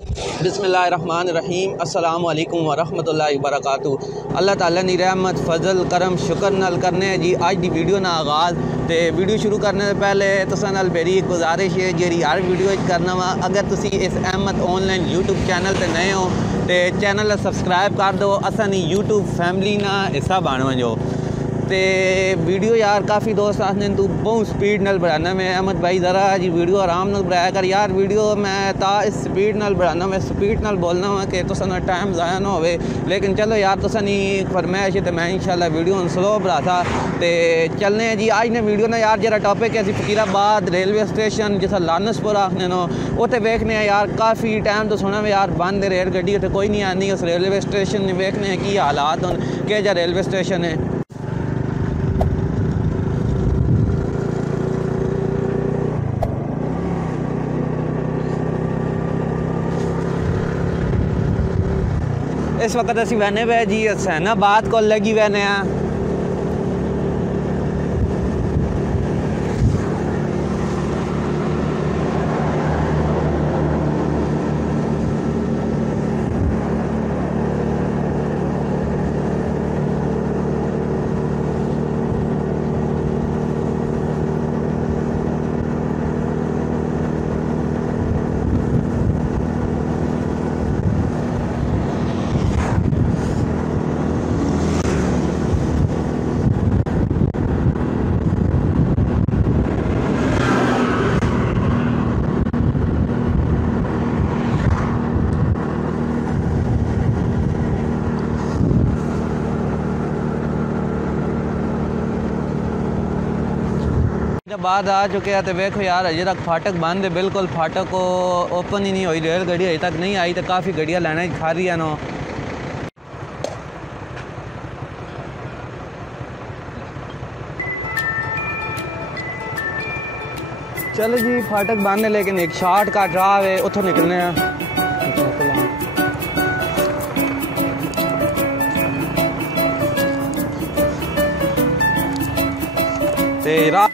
बिस्मिल्लाहिर्रहमानिर्रहीम अस्सलाम वालेकुम वरहमतुल्लाहि वबरकातुहू। अल्लाह ताला नी रहमत फजल करम शुक्र नाल करने जी अज दी वीडियो ना आगाज़। तो वीडियो शुरू करने से पहले तुसां नाल मेरी एक गुजारिश है जी हर वीडियो करना वा, अगर तुसी इस अहमद ऑनलाइन यूट्यूब चैनल पर नए हो तो चैनल सब्सक्राइब कर दो, असा नी यूट्यूब फैमिली ना हिस्सा बन वजो। तो वीडियो यार काफ़ी दोस्त आखने तू बहुत स्पीड नाल बढ़ाना मैं अहमद भाई ज़रा जी वीडियो आराम नाल बढ़ाया कर यार, वीडियो मैं ता इस स्पीड नाल बढ़ाना, मैं स्पीड नाल बोलना वा कि तुसा ना टाइम ज़ाया ना होवे। लेकिन चलो यार तुसा नी फरमाइश है तो मैं इंशाल्लाह वीडियो स्लो बढ़ा था। तो चलने जी आज ने वीडियो ना यार जरा टॉपिक है फकीराबाद रेलवे स्टेशन जिसा लारनसपुर आखने नो उत्थे वेखने यार काफ़ी टाइम तो सुना में यार बंद रेल गड्डी उत्थे कोई नहीं आनी, उस रेलवे स्टेशन वेखने की हालात होन के जा रेलवे स्टेशन है। इस वक्त असी वहने पे जी हुसैनाबाद को लगी वहने हैं। बाद आ चुके हैं तो देखो यार अजे तक फाटक बंद है, बिल्कुल फाटक को ओपन ही नहीं हुई, रेल गाड़ी अजे तक नहीं आई तो काफ़ी गाड़ियाँ लाने खा रही है नो। चलो जी फाटक बंद है लेकिन एक शॉर्ट कट रहा है उतो निकलने हैं। तेरा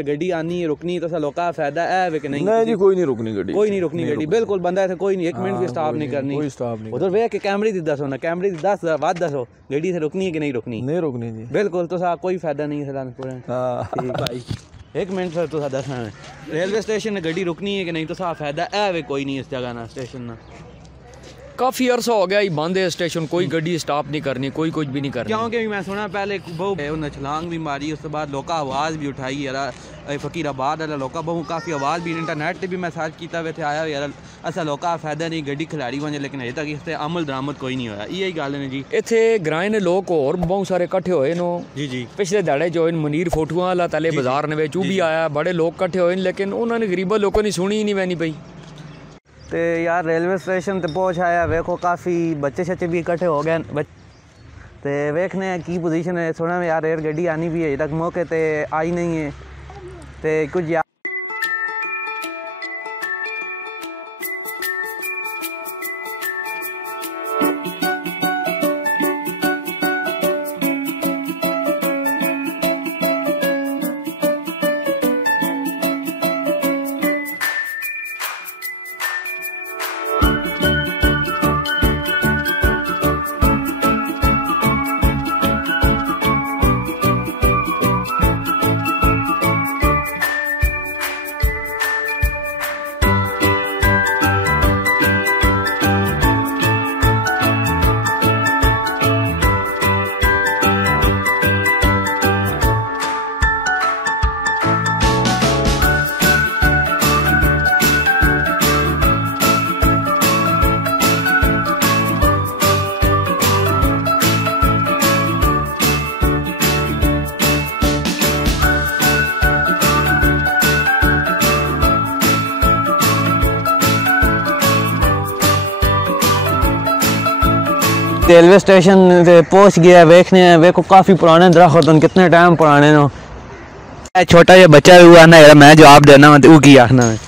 गड्डी आनी रुकनी तो लोका फायदा है कि नहीं? नहीं जी कोई नहीं रुकनी गड्डी, कोई नहीं रुकनी गड्डी, बिल्कुल बंदा है कोई नहीं, एक मिनट भी स्टॉप नहीं करनी, कोई स्टॉप नहीं। उधर वे के कैमरे दी दसो ना, कैमरे दी दस बात दसो गड्डी से रुकनी है कि नहीं रुकनी? नहीं रुकनी जी बिल्कुल, तो सा कोई फायदा नहीं है लारनसपुर। हां ठीक भाई एक मिनट सर तो दसना है रेलवे स्टेशन में गड्डी रुकनी है कि नहीं, तो सा फायदा है वे कोई नहीं इस जगह ना स्टेशन ना। काफ़ी अरसा हो गया ही बंद है स्टेशन, कोई गड्डी स्टॉप नहीं करनी, कोई कुछ भी नहीं करनी। क्योंकि मैं सुना पहले बहुत छलांग भी मारी, उसके बाद लोग आवाज़ भी उठाई यार फकीराबाद वाला लोग बहु काफ़ी आवाज़ भी इंटरनेट पर भी मैं सर्च किया वे आया यार ऐसा लोग फायदा नहीं गड्डी खिलाड़ी वजे, लेकिन अजे तक इस अमल दरामद कोई नहीं होया। यही गल है जी। इतने ग्राएं ने लोग और बहुत सारे कट्ठे होए नो जी जी। पिछले दाड़े जो मनीर फोटुआं वाला तले बाजार ने भी आया, बड़े लोग कट्ठे होए लेकिन उन्होंने गरीबा लोगों ने सुनी ही नहीं वैनी पई। तो यार रेलवे स्टेशन तो पहुँच आया, वेखो काफ़ी बच्चे शच्चे भी इकट्ठे हो गए, तो वेखने की पोजीशन है। सुना में यार रेल गड्डी आनी भी है, अजे तक मौके ते आई नहीं है। तो कुछ यार रेलवे स्टेशन से पहुँच गया, देखने देखो काफ़ी पुराने दरख्त हैं, कितने टाइम पुराने नो। छोटा जिहा बच्चा भी हुआ ना यार, मैं जवाब देना मैं वो की आखना है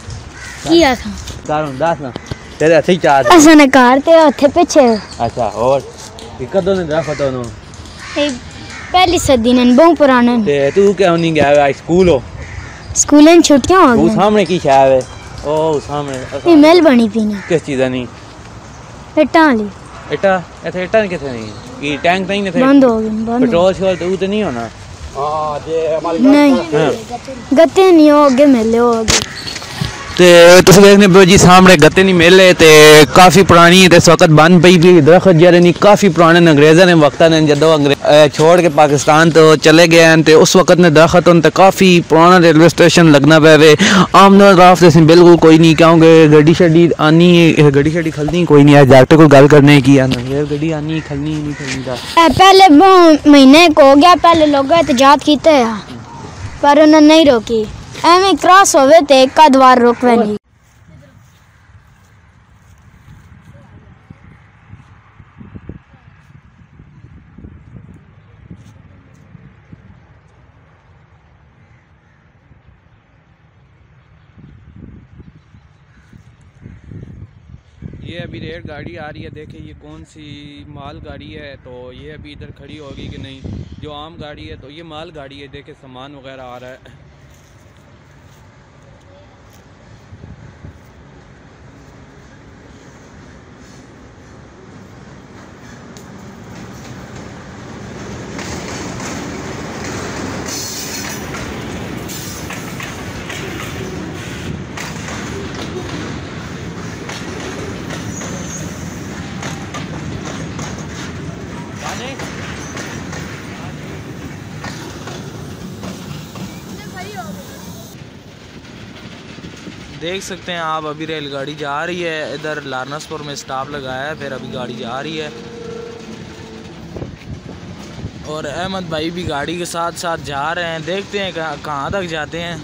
की आखा कारण दस ना तेरे हथे चार असन कार ते हथे पीछे। अच्छा और कदों ने दरख्त होनो पहली सदी ने बहुत पुराने ते तू क्यों नहीं गया स्कूल हो स्कूल में छुट्टियां हो वो गई। सामने की शायद है ओ सामने ईमेल बनी पीनी किस चीज़ नहीं इटा वाली इटा ऐसे इटा किथे नहीं कि टैंक नहीं थे बंद हो गई बंद पेट्रोल शोल तो वो तो नहीं होना नहीं गते नहीं हो गए मेले हो गए ते तुस देखने पे जी सामने गते नहीं मेले ते काफ़ी पुरानी है इस वक्त बंद पई भी दरख्त जरे नहीं काफ़ी पुराने अंग्रेज़ों ने वक्त ने जदों अंग्रेज छोड़ के पाकिस्तान तो चले गए हैं ते उस वक्त ने दरख्त होने काफ़ी पुराना रेलवे स्टेशन लगना पे वे आमदोर राफ से बिल्कुल कोई नहीं कहूँगे गड्डी शड्डी आनी गड्डी शड्डी खलनी कोई नहीं है डॉक्टर को गल करने की आना ये गड्डी आनी खलनी नहीं खलनी का पहले महीने को हो गया पहले लोग एहतजाज कीते पर उन्होंने नहीं रोकी एवं क्रॉस होवे ते एक बार रोकवे नहीं। ये अभी रेल गाड़ी आ रही है, देखिए ये कौन सी माल गाड़ी है, तो ये अभी इधर खड़ी होगी कि नहीं। जो आम गाड़ी है तो ये माल गाड़ी है, देखिए सामान वगैरह आ रहा है। देख सकते हैं आप अभी रेलगाड़ी जा रही है, इधर लारनसपुर में स्टॉप लगाया है, फिर अभी गाड़ी जा रही है और अहमद भाई भी गाड़ी के साथ साथ जा रहे हैं। देखते हैं कहाँ तक जाते हैं।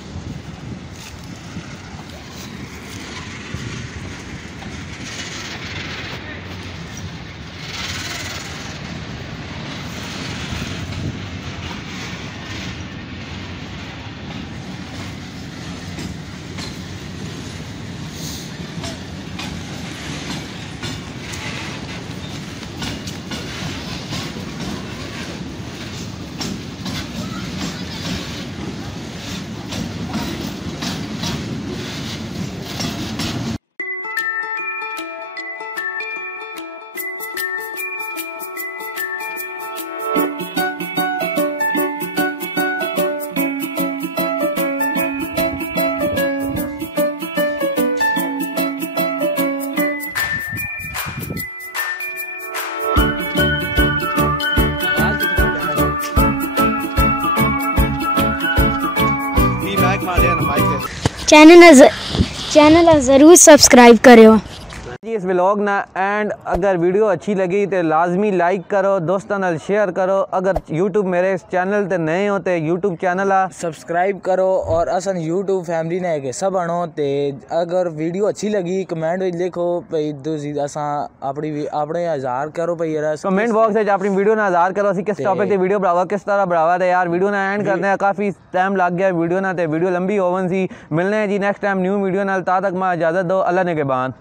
चैनल ज़रूर सब्सक्राइब करो जी इस व्लॉग ना एंड अगर वीडियो अच्छी लगी तो लाजमी लाइक करो, दोस्तों नाल शेयर करो। अगर यूट्यूब मेरे इस चैनल ते नए हो तो यूट्यूब चैनल आ सब्सक्राइब करो और असन यूट्यूब फैमिली ने के सब आनो ते अगर वीडियो अच्छी लगी कमेंट में लिखो भाई तुसी असा अपने हजार करो भाई यार कमेंट बॉक्स में अपनी वीडियो ना हजार करो असी किस टॉपिक ते वीडियो बनावा किस तरह बनावा ते यार वीडियो ना एंड करने काफ़ी टाइम लग गया वीडियो ना ते वीडियो लंबी होवन सी। मिलने हैं जी नेक्स्ट टाइम न्यू वीडियो नाल, ता तक मैं इजाज़त दो, अल्लाह ने के बान।